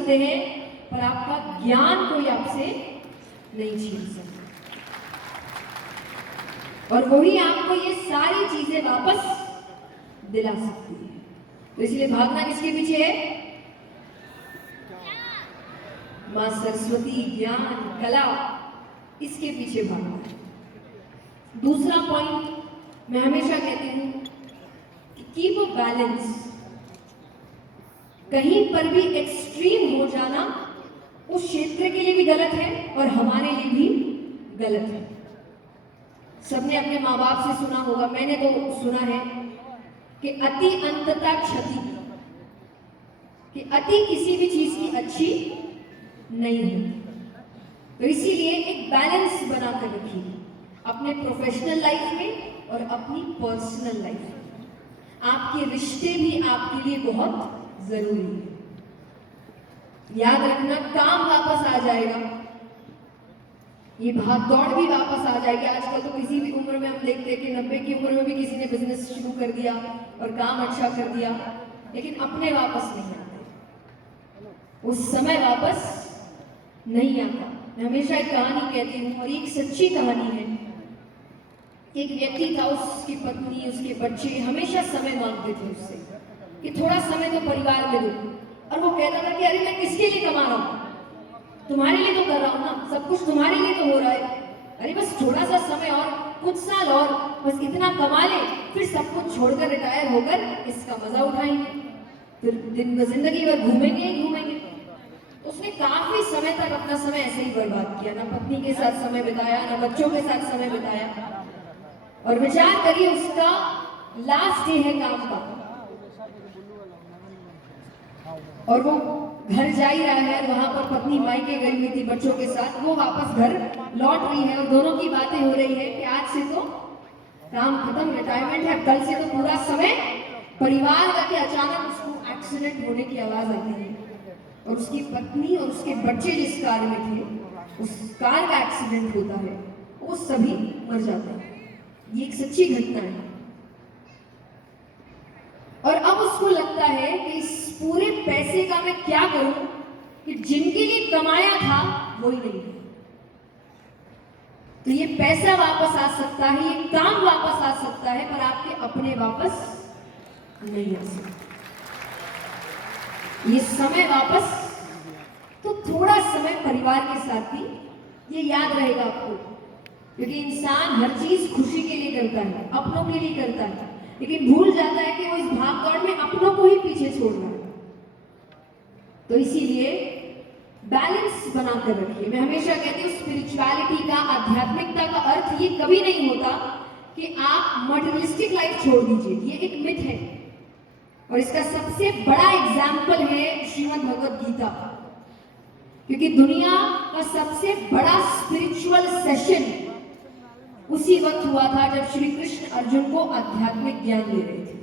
सकते हैं, पर आपका ज्ञान कोई आपसे नहीं छीन सकता। और वही आपको ये सारी चीजें वापस दिला सकती है। तो इसलिए भागना किसके पीछे है? मां सरस्वती, ज्ञान, कला, इसके पीछे भागना है। दूसरा पॉइंट मैं हमेशा कहती हूं कि कीप अ बैलेंस। कहीं पर भी एक्सट्रीम हो जाना उस क्षेत्र के लिए भी गलत है और हमारे लिए भी गलत है। सबने अपने माँ बाप से सुना होगा, मैंने तो सुना है कि अति अंतता क्षति, कि अति किसी भी चीज की अच्छी नहीं है। तो इसीलिए एक बैलेंस बना कर रखिए अपने प्रोफेशनल लाइफ में और अपनी पर्सनल लाइफ में। आपके रिश्ते भी आपके लिए बहुत जरूरी है। याद रखना, काम वापस आ जाएगा, ये भाग दौड़ भी वापस आ जाएगी। आजकल तो किसी भी उम्र में हम देखते हैं कि 90 की उम्र में भी किसी ने बिजनेस शुरू कर दिया और काम अच्छा कर दिया, लेकिन अपने वापस नहीं आते, उस समय वापस नहीं आता। मैं हमेशा एक कहानी कहती हूँ और एक सच्ची कहानी है। एक व्यक्ति था, उसकी पत्नी, उसके बच्चे हमेशा समय मांगते थे उससे कि थोड़ा समय तो परिवार में दो। और वो कहता था कि अरे मैं किसके लिए कमा रहा हूँ, तुम्हारे लिए तो कर रहा हूँ ना, सब कुछ तुम्हारे लिए तो हो रहा है। अरे बस थोड़ा सा समय और, कुछ साल और, बस इतना कमा ले, फिर सब कुछ छोड़कर रिटायर होकर इसका मजा उठाएंगे, फिर जिंदगी भर घूमेंगे ही घूमेंगे। उसने काफी समय तक अपना समय ऐसे ही बर्बाद किया, ना पत्नी के साथ समय बिताया, ना बच्चों के साथ समय बिताया। और विचार करिए, उसका लास्ट डे है काम का और वो घर जा ही रहा है। वहां पर पत्नी मायके गई हुई थी बच्चों के साथ, वो वापस घर लौट रही है और दोनों की बातें हो रही है कि आज से तो काम खत्म, रिटायरमेंट है, कल से तो पूरा समय परिवार का। कि अचानक उसको एक्सीडेंट होने की आवाज आती है और उसकी पत्नी और उसके बच्चे जिस कार में थे, उस कार का एक्सीडेंट होता है, वो सभी मर जाते हैं। ये एक सच्ची घटना है। और अब उसको लगता है कि इस पूरे पैसे का मैं क्या करूं कि जिनके लिए कमाया था वही नहीं है। तो ये पैसा वापस आ सकता है, ये काम वापस आ सकता है, पर आपके अपने वापस नहीं आ सकते। ये समय वापस, तो थोड़ा समय परिवार के साथ भी, ये याद रहेगा आपको, क्योंकि इंसान हर चीज खुशी के लिए करता है, अपनों के लिए करता है, लेकिन भूल जाता है कि वो इस भाग दौड़ में अपनों को ही पीछे छोड़ रहा है। तो इसीलिए बैलेंस बनाकर रखिए। मैं हमेशा कहती हूँ, स्पिरिचुअलिटी का, आध्यात्मिकता का अर्थ ये कभी नहीं होता कि आप मटेरियलिस्टिक लाइफ छोड़ दीजिए। ये एक मिथ है और इसका सबसे बड़ा एग्जाम्पल है श्रीमद् भगवद गीता, क्योंकि दुनिया का सबसे बड़ा स्पिरिचुअल सेशन उसी वक्त हुआ था जब श्री कृष्ण अर्जुन को आध्यात्मिक ज्ञान दे रहे थे।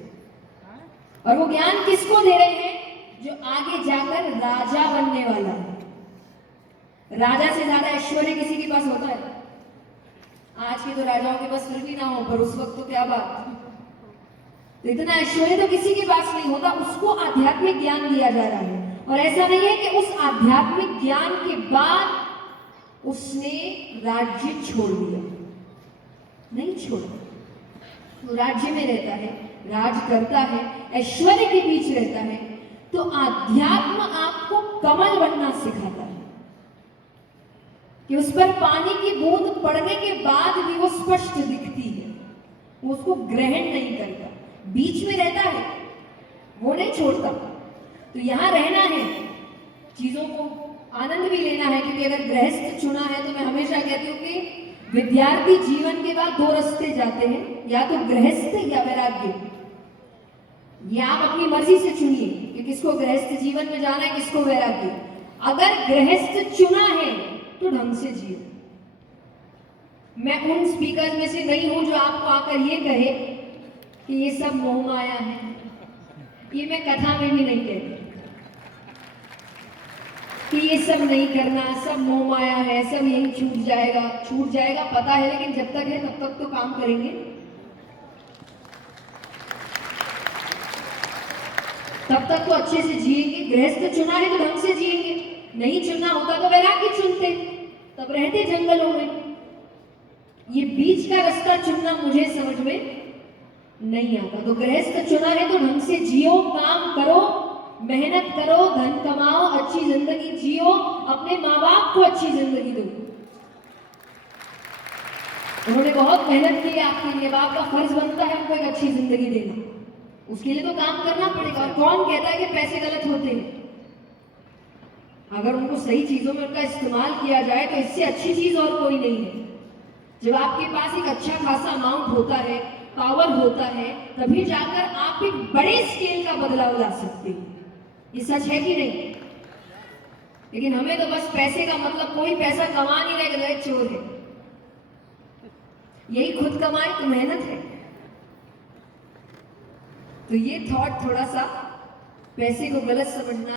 और वो ज्ञान किसको दे रहे हैं? जो आगे जाकर राजा बनने वाला है। राजा से ज्यादा ऐश्वर्य किसी के पास होता है? आज के तो राजाओं के पास फिर भी ना हो, पर उस वक्त तो क्या बात। तो इतना ऐश्वर्य तो किसी के पास नहीं होता, उसको आध्यात्मिक ज्ञान दिया जा रहा है। और ऐसा नहीं है कि उस आध्यात्मिक ज्ञान के बाद उसने राज्य छोड़ दिया, नहीं छोड़ा। तो राज्य में रहता है, राज करता है, ऐश्वर्य के बीच रहता है। तो आध्यात्म आपको कमल बनना सिखाता है कि उस पर पानी की बूंद पड़ने के बाद भी वो स्पष्ट दिखती है, वो उसको ग्रहण नहीं करता, बीच में रहता है, वो नहीं छोड़ता। तो यहां रहना है, चीजों को आनंद भी लेना है, क्योंकि अगर गृहस्थ चुना है तो मैं हमेशा कहती हूँ कि विद्यार्थी जीवन के बाद दो रास्ते जाते हैं, या तो गृहस्थ या वैराग्य। ये आप अपनी मर्जी से चुनिए कि किसको गृहस्थ जीवन में जाना है, किसको वैराग्य। अगर गृहस्थ चुना है तो ढंग से जियो। मैं उन स्पीकर में से नहीं हूं जो आपको आकर ये कहे कि ये सब मोह माया है। ये मैं कथा में भी नहीं कहती कि ये सब नहीं करना, सब मोह माया है, सब यही छूट जाएगा। छूट जाएगा पता है, लेकिन जब तक है तब तक तो काम करेंगे। तब तक तो अच्छे से जिएंगे। गृहस्थ चुना है तो ढंग से जिएंगे, नहीं चुनना होता तो वैराग्य चुनते, तब रहते जंगलों में। ये बीच का रास्ता चुनना मुझे समझ में नहीं आता। तो गृहस्थ चुना है तो ढंग से जियो, काम करो, मेहनत करो, धन कमाओ, अच्छी जिंदगी जियो, अपने माँ बाप को अच्छी जिंदगी दो। उन्होंने बहुत मेहनत की है आपके लिए, बाप का फर्ज बनता है उनको एक अच्छी जिंदगी देना। उसके लिए तो काम करना पड़ेगा। और कौन कहता है कि पैसे गलत होते हैं? अगर उनको सही चीजों में उनका इस्तेमाल किया जाए तो इससे अच्छी चीज और कोई नहीं है। जब आपके पास एक अच्छा खासा अमाउंट होता है, पावर होता है, तभी जाकर आप एक बड़े स्केल का बदलाव ला सकते हैं। ये सच है कि नहीं? लेकिन हमें तो बस पैसे का मतलब, कोई पैसा कमा नहीं रहे, चोर है। यही खुद कमाए तो मेहनत है। तो ये थॉट थोड़ा सा पैसे को गलत समझना